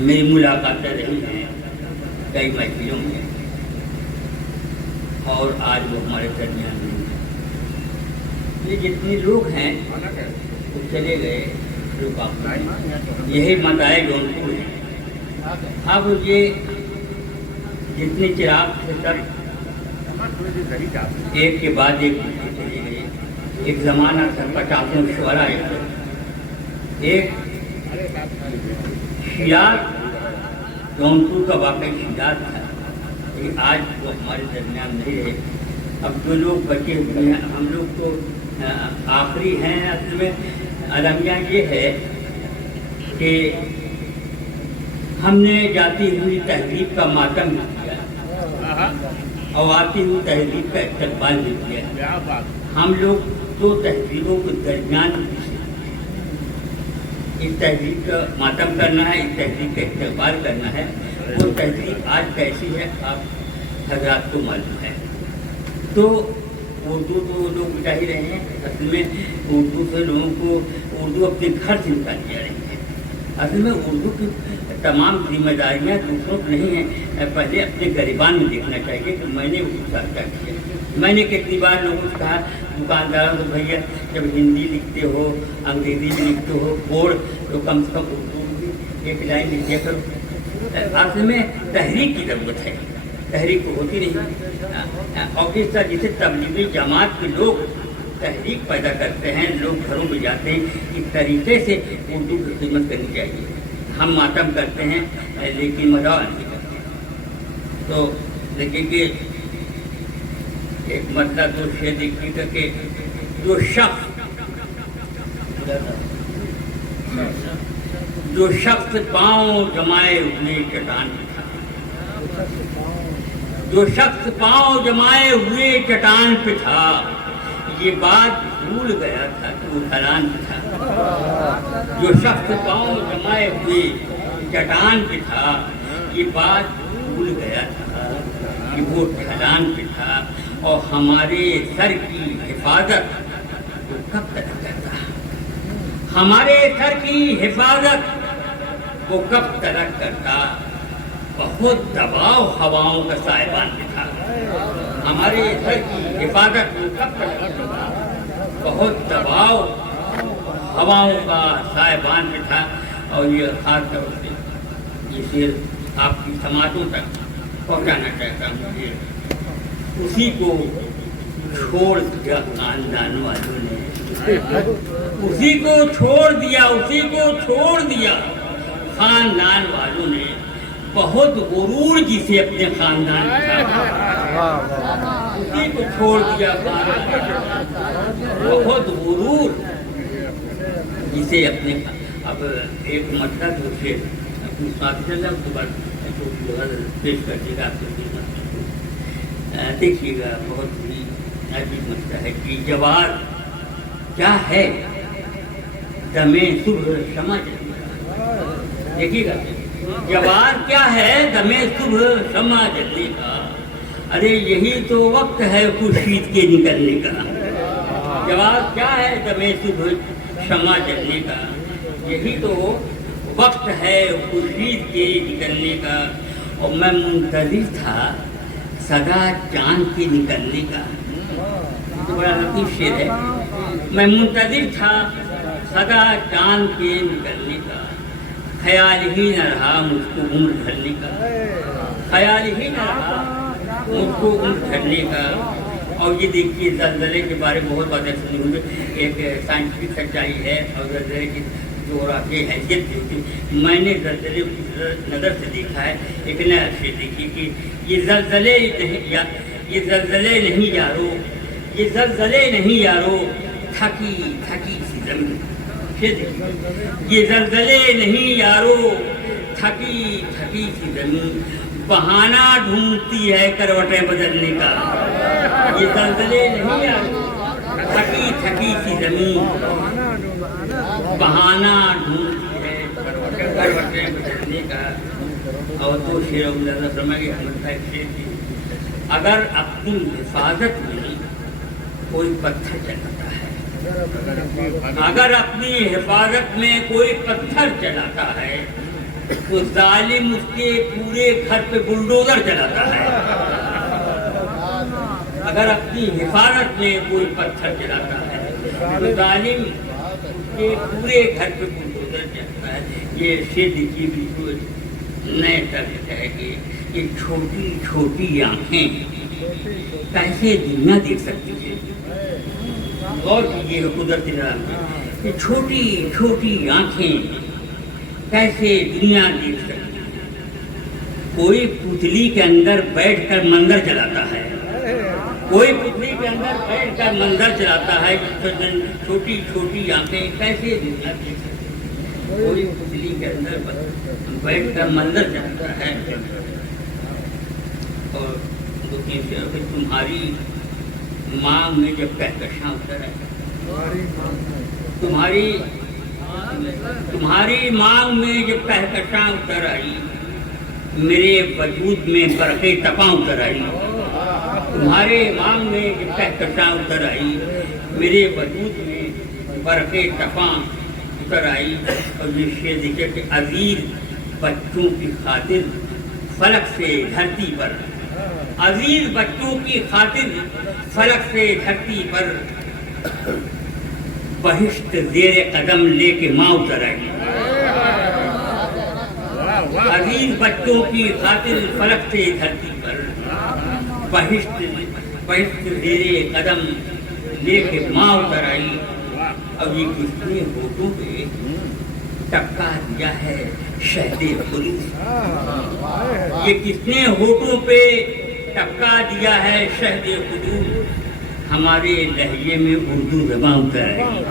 میری ملاقاتیں رہی ہیں کئی محفلوں میں، اور آج وہ ہمارے درمیان نہیں ہیں۔ یہ جتنے لوگ ہیں وہ چلے گئے، لوگ یہی متائے جونپور ہیں۔ اب یہ جتنے چراغ تھے سب ایک کے بعد ایک چلے گئے۔ ایک زمانہ تھا 50 شعرا، ایک شیراز جونپور کا واقعی شیراز تھا، لیکن آج وہ ہمارے درمیان نہیں رہے۔ اب جو لوگ بچے ہوئے ہیں، ہم لوگ تو آخری ہیں۔ اصل میں المیہ یہ ہے کہ ہم نے جاتی ہوئی تہذیب کا ماتم بھی کیا اور آتی ہوئی تہذیب کا استقبال بھی کیا۔ ہم لوگ دو تہذیبوں کے درمیان اس تہذیب کا ماتم کرنا ہے، اس تہذیب کا استقبال کرنا ہے۔ وہ تہذیب آج کیسی ہے آپ حضرات کو معلوم ہے۔ تو اردو تو لوگ بچا ہی رہے ہیں، اصل میں اردو سے لوگوں کو اردو اپنے گھر سے نکال دیا رہی ہے۔ اصل میں اردو کی تمام ذمہ داریاں دوسروں کو نہیں ہیں، پہلے اپنے غریبان میں دیکھنا چاہیے کہ میں نے اردو ساتھ کیا کیا۔ میں نے کتنی بار لوگوں سے کہا، دکانداروں کو، بھیا جب ہندی لکھتے ہو، انگریزی بھی لکھتے ہو، بورڈ تو کم سے کم اردو بھی ایک لائن لکھیا کرو۔ اصل میں تحریک کی ضرورت ہے، تحریک ہوتی نہیں۔ اور اس طرح جسے تبلیغی جماعت کے لوگ تحریک پیدا کرتے ہیں، لوگ گھروں میں جاتے ہیں، اس طریقے سے اردو کی خدمت کرنی چاہیے۔ ہم ماتم کرتے ہیں لیکن مداح نہیں کرتے۔ تو دیکھیے کہ ایک مطلب تو شعر دیکھیے گا کہ جو شخص پاؤں جمائے ہوئے چٹان پہ تھا، جو شخص پاؤں جمائے ہوئے چٹان پہ تھا، یہ بات بھول گیا تھا کہ وہ ڈھلان پہ تھا۔ جو شخص پاؤں جمائے ہوئے چٹان پہ تھا، یہ بات بھول گیا تھا کہ وہ ڈھلان پہ تھا، اور ہمارے سر کی حفاظت وہ کب تک کرتا، ہمارے سر کی حفاظت وہ کب تک کرتا۔ بہت دباؤ ہواؤں کا سائبان پہ تھا، ہمارے سر کی حفاظت وہ کب تک کرتا۔ بہت دباؤ ہواؤں کا سائبان پہ تھا۔ اور یہ خاص طور سے یہ شعر آپ کی سماعتوں تک پہنچانا چاہتا ہوں۔ یہ اسی کو چھوڑ دیا خاندان والوں نے، اسی کو چھوڑ دیا، اسی کو چھوڑ دیا خاندان والوں نے۔ بہت غرور جسے اپنے خاندان کا، اسی کو چھوڑ دیا خاندان، بہت غرور جسے اپنے۔ اب ایک مطلب اسے اپنی ساتھ چلا، اس کے بعد پیش کر دے گا آپ کے خدمت۔ دیکھیے گا بہت ہی عجیب مسئلہ ہے کہ جوار کیا ہے، دمے صبح شمع جلنے کا۔ دیکھیے گا جوار کیا ہے، دمے صبح شمع جلنے کا۔ ارے یہی تو وقت ہے خورشید کے نکلنے کا۔ جوار کیا ہے، دمے صبح شمع جلنے کا۔ یہی تو وقت ہے خورشید کے نکلنے کا۔ اور میں منتظر تھا صدا چاند کے نکلنے کا۔ بڑا لطیف شعر ہے۔ میں منتظر تھا صدا چاند کے نکلنے کا، خیال ہی نہ رہا مجھ کو عمر ڈھلنے کا، خیال ہی نہ رہا مجھ کو عمر ڈھلنے کا۔ اور یہ دیکھیے زلزلے کے بارے میں بہت باتیں سنی ہوئی، ایک سائنٹیفک سچائی ہے اور زلزلے کی جغرافیائی حیثیت بھی ہوتی۔ میں نے زلزلے کی نظر سے دیکھا ہے، ایک نیا عرصے دیکھی کہ یہ زلزلے نہیں یارو، یہ زلزلے نہیں یارو، تھکی تھکی سی زمین۔ یہ زلزلے نہیں یارو، تھکی تھکی سی زمین، بہانہ ڈھونڈتی ہے کروٹیں بدلنے کا۔ یہ زلزلے نہیں یارو، تھکی تھکی سی زمین، بہانہ ڈھونڈتی ہے کروٹیں بدلنے کا۔ اور دو شعروں میں زیادہ فرمائے گی احمد صاحب شعر کی، اگر اپنی حفاظت میں کوئی پتھر چلاتا ہے اگر اپنی حفاظت میں کوئی پتھر چلاتا ہے تو ظالم اس کے پورے گھر پہ بلڈوزر چلاتا ہے. اگر اپنی حفاظت میں کوئی پتھر چلاتا ہے تو ظالم اس کے پورے گھر پہ بلڈوزر چلاتا ہے. یہ شید کی بالکل نئے طرز ہے کہ یہ چھوٹی چھوٹی آنکھیں کیسے دنیا دیکھ سکتی ہے. غور کیجیے قدرتی نظام کہ چھوٹی چھوٹی آنکھیں کیسے دنیا دیکھ سکتی ہے. کوئی پتلی کے اندر بیٹھ کر منظر چلاتا ہے, کوئی پتلی کے اندر بیٹھ کر منظر چلاتا ہے. چھوٹی چھوٹی آنکھیں کیسے دنیا دیکھ سکتی ہے. کوئی پتلی کے اندر بیٹھ کر منظر چلاتا ہے. اور تمہاری مانگ میں جب کہکشاں اتر آئی, تمہاری مانگ میں جب کہکشاں اتر آئی, میرے وجود میں برقِ تپاں اتر آئی. تمہارے مانگ میں جب کہکشاں اتر آئی, میرے وجود میں برقِ تپاں اتر آئی. اور یہ شعر دیکھے کہ عزیز بچوں کی خاطر فلک سے دھرتی پر, عزیز بچوں کی خاطر فلک سے دھرتی پر بہشت زیر قدم لے کے ماں اتر آئی. عزیز بچوں کی خاطر فلک سے دھرتی پر بہشت زیر قدم لے کے ماں اتر آئی. اب یہ کس نے ہوٹوں پہ ٹپکا دیا ہے شہد خلوص, یہ کس نے ہوٹوں پہ ٹپکا دیا ہے شہد خلوص. ہمارے لہجے میں اردو زباں اتر آئی.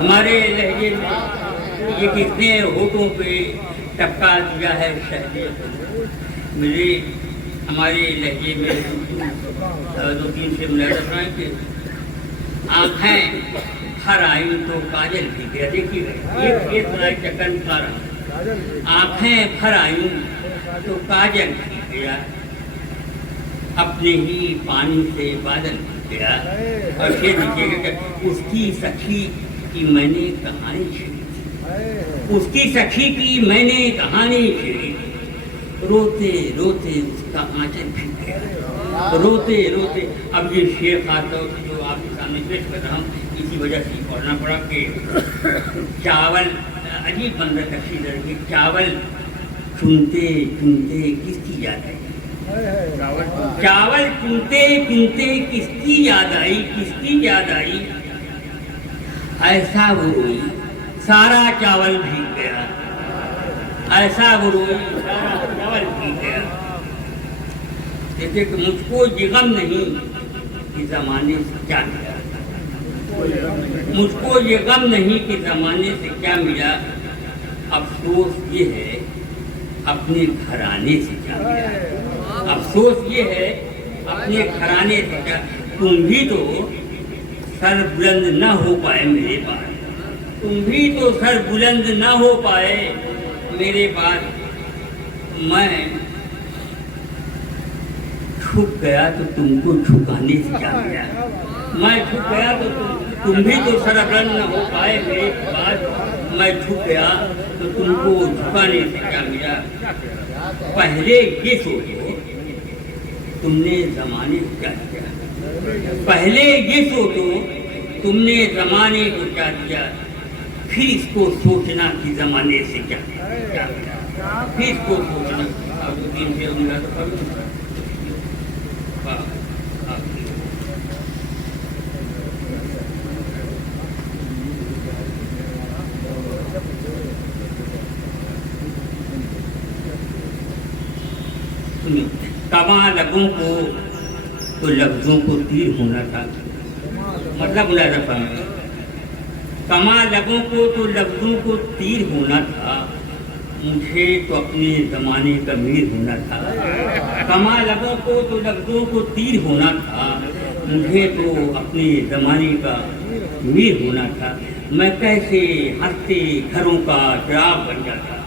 ہمارے لہجے میں یہ کس نے ہوٹوں پہ ٹپکا دیا ہے شہد خلوص. ہمارے لہجے میں دو تین سے ملاحظہ ہے کہ آنکھیں ہر آئی تو کاجل بھی گیا. دیکھیے ایک سنائی چکن کھا رہا ہوں. آنکھیں پھر آئیں تو کاجل بھی گیا, اپنے ہی پانی سے بادل بھی گیا. اور یہ دیکھیے گا کہ اس کی سخی کی میں نے کہانی چھیڑی تھی, اس کی سخی کی میں نے کہانی چھیڑی تھی. روتے روتے اس کا آنچل بھی گیا, روتے روتے. اب یہ شعر خاص طور سے جو آپ کے سامنے پیش کر رہا ہوں اسی وجہ سے پڑھنا پڑا کہ چاول عجیب منظر کشی لڑکی. چاول چنتے چنتے کس کی یاد آئی, چاول چنتے چنتے کس کی یاد آئی, کس کی یاد آئی. ایسا وہ روئی سارا چاول بھیگ گیا, ایسا وہ روئی سارا چاول بھیگ گیا. جیسے کہ مجھ کو یہ غم نہیں کہ زمانے سے کیا ملا, مجھ کو یہ غم نہیں کہ زمانے سے کیا ملا. افسوس یہ ہے اپنے گھرانے سے کیا ملا, افسوس یہ ہے اپنے گھرانے سے کیا. تم بھی تو سر بلند نہ ہو پائے میرے پاس, تم بھی تو سر بلند نہ ہو پائے میرے پاس. میں چھپ گیا تو تم کو جھکانے سے کیا ملا, میں چھپ گیا تو تم بھی تو سر بلند نہ ہو پائے میرے پاس. میں چھپ گیا تو تم کو جھکانے سے کیا ملا. پہلے یہ سوچو تم نے زمانے کو کیا کیا, پہلے یہ سوچو تم نے زمانے کو کیا دیا, پھر اس کو سوچنا کہ زمانے سے کیا ملا, پھر اس کو سوچنا. کما لبوں کو تو لفظوں کو تیر ہونا تھا, مطلب ملازفہ میں کما لبوں کو تو لفظوں کو تیر ہونا تھا, مجھے تو اپنے زمانے کا میر ہونا تھا. کما لبوں کو تو لفظوں کو تیر ہونا تھا, مجھے تو اپنے زمانے کا میر ہونا تھا. میں کیسے ہنستے گھروں کا چراغ بن جاتا,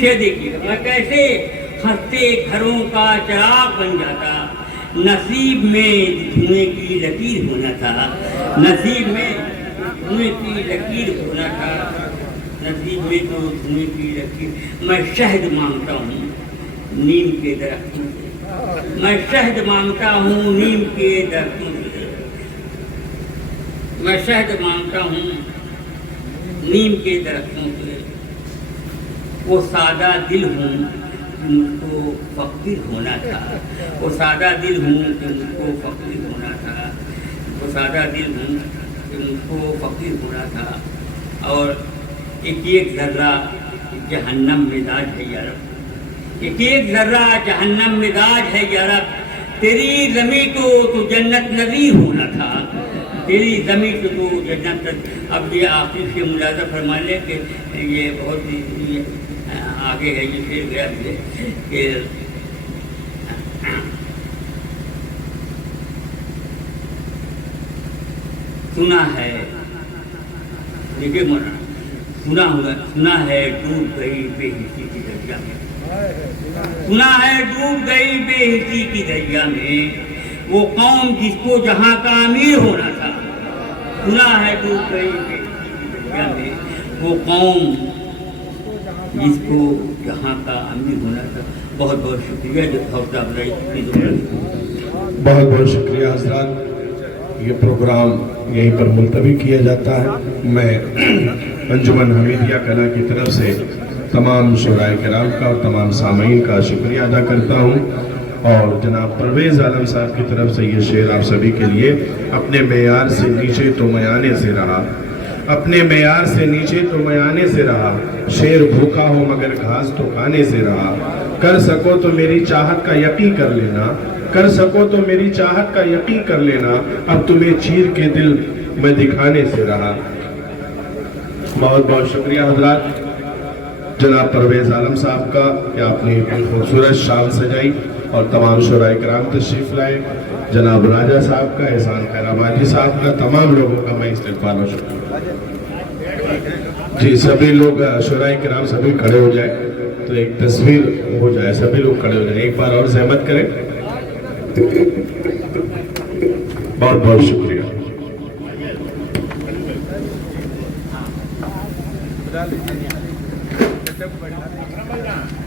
یہ دیکھیے میں کیسے ہنستے گھروں کا چراغ بن جاتا. نصیب میں دھوئیں کی لکیر ہونا تھا, نصیب میں دھوئیں کی لکیر ہونا تھا، نصیب میں تو دھوئیں کی لکیر۔ میں شہد مانگتا ہوں نیم کے درختوں سے، میں شہد مانگتا ہوں نیم کے درختوں سے، میں شہد مانگتا ہوں نیم کے درختوں سے۔ وہ سادہ دل ہوں کہ مجھ کو فقیر ہونا تھا، وہ سادہ دل ہوں کہ مجھ کو فقیر ہونا تھا، وہ سادہ دل ہوں کہ مجھ کو فقیر ہونا تھا۔ اور ایک ذرہ جہنم مزاج ہے یا رب، ایک ذرہ جہنم مزاج ہے یا رب، تیری زمین تو جنت نظیر ہونا تھا، تیری زمین تو جنت۔ اب یہ آخری سے ملاحظہ فرما لیں کہ یہ بہت ہی آگے ہے، یہ شعر گیا کہ سنا ہے، دیکھیے مولانا، سنا ہے ڈوب گئی بے حسی کی دریا میں، سنا ہے ڈوب گئی بے حسی کی دریا میں، وہ قوم جس کو جہاں کا امیر ہونا تھا، سنا ہے ڈوب گئی بے حسی کی دریا میں، وہ قوم جس کو جہاں کا امیر ہونا تھا۔ بہت بہت شکریہ جو حوصلہ افزائی کی۔ بہت بہت شکریہ حضرات، یہ پروگرام یہیں پر ملتوی کیا جاتا ہے۔ میں انجمن حمیدیہ کلا کی طرف سے تمام شعراء کرام کا اور تمام سامعین کا شکریہ ادا کرتا ہوں، اور جناب پرویز عالم صاحب کی طرف سے یہ شعر آپ سبھی کے لیے۔ اپنے معیار سے نیچے تو میانے سے رہا، اپنے معیار سے نیچے تو میانے سے رہا، شیر بھوکا ہو مگر گھاس تو کھانے سے رہا، کر سکو تو میری چاہت کا یقین کر لینا، کر سکو تو میری چاہت کا یقین کر لینا، اب تمہیں چیر کے دل میں دکھانے سے رہا۔ بہت بہت شکریہ حضرات جناب پرویز عالم صاحب کا کہ آپ نے اتنی خوبصورت شام سجائی، اور تمام شعراء کرام تشریف لائے، جناب راجہ صاحب کا، احسان خیر آبادی صاحب کا، تمام لوگوں کا میں استقبال و شکریہ۔ جی سبھی لوگ شعراء کرام سبھی کھڑے ہو جائے تو ایک تصویر ہو جائے، سبھی لوگ کھڑے ہو جائیں، ایک بار اور زحمت کریں۔ بہت بہت شکریہ۔ Gracias.